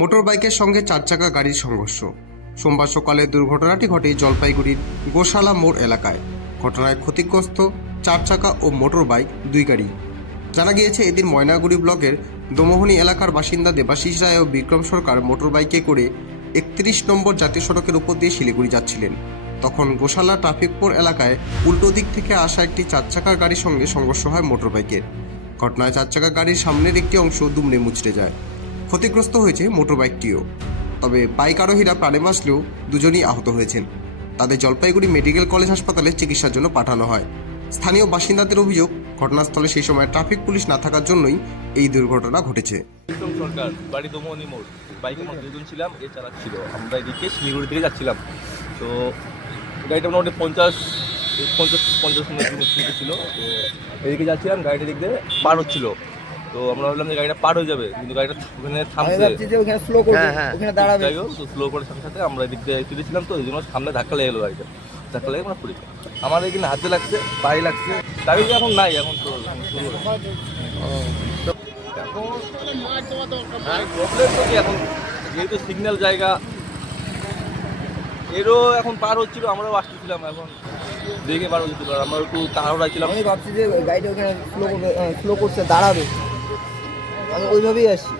Motor বাইকের সঙ্গে চার চাকা গাড়ির সংঘর্ষ। সোমবার সকালে দুর্ঘটনাটি ঘটে জলপাইগুড়ির গোশালা মোড় এলাকায়। ঘটনায় ক্ষতিগ্রস্ত চার চাকা ও মোটর বাইক দুই গাড়ি। জানা গিয়েছে, এদিন ময়নাগুড়ি ব্লকের দোমোহনী এলাকার বাসিন্দা দেবাশিস রায় ও বিক্রম সরকার মোটর বাইকে করে একত্রিশ নম্বর জাতীয় সড়কের উপর দিয়ে শিলিগুড়ি যাচ্ছিলেন। তখন গোশালা ট্রাফিকপুর এলাকায় উল্টো দিক থেকে আসা একটি চার চাকার গাড়ির সঙ্গে সংঘর্ষ হয় মোটর বাইকের ঘটনায় চার চাকা গাড়ির সামনের একটি অংশ দুমড়ে মুচড়ে যায়। ক্ষতিগ্রস্ত হয়েছে মোটরবাইকটিও। তবে বাইক আরোহীরা প্রাণে বাঁচলেও দুজনই আহত হয়েছেন। তাদের জলপাইগুড়ি মেডিকেল কলেজ হাসপাতালে চিকিৎসার জন্য পাঠানো হয়। স্থানীয় বাসিন্দাদের অভিযোগ, ঘটনাস্থলে সেই সময় ট্রাফিক পুলিশ না থাকার জন্যই এই দুর্ঘটনা ঘটেছে। সরকার, বাড়ি দমনি মোড়। বাইকে আমরা দুজন ছিলাম, এ চালাচ্ছিল আমরা এদিকে শিলিগুড়ি থেকে যাচ্ছিলাম। তো গাড়িটা মোটামুটি পঞ্চাশ পঞ্চাশ পঞ্চাশ ছিল। তো এদিকে যাচ্ছিলাম, গাড়িটা দিক দিয়ে পার হচ্ছিল। তো আমরা ভাবলাম যে গাড়িটা পার হয়ে যাবে কিন্তু গাড়িটা ওখানে থামছে। যে ওখানে স্লো করবে ওখানে দাঁড়াবে। যাই হোক তো স্লো করে সাথে সাথে আমরা এদিক দিয়ে ফিরেছিলাম তো ওই জন্য সামনে ধাক্কা লেগে গেলো গাড়িটা। ধাক্কা লেগে আমরা পড়ি আমার এখানে হাতে লাগছে পায়ে লাগছে। গাড়ি এখন নাই এখন তো। হ্যাঁ প্রবলেম তো কি এখন? যেহেতু সিগন্যাল জায়গা এরও এখন পার হচ্ছিল আমরাও আসতেছিলাম এখন। দেখে পার হচ্ছিল আমরা একটু তাড়াহুড়া ছিলাম। আমি ভাবছি যে গাড়িটা ওখানে স্লো করছে দাঁড়াবে। আমি ওইভাবেই আসছি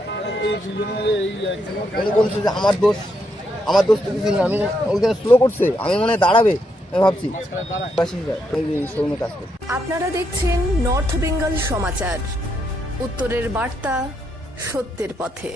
উনি বলছে যে আমার দোষ? আমার দোষ তো কিছু আমি ওইখানে স্লো করছে, আমি মনে দাঁড়াবে, আমি ভাবছি আপনারা দেখছেন নর্থ বেঙ্গল সমাচার উত্তরের বার্তা সত্যের পথে।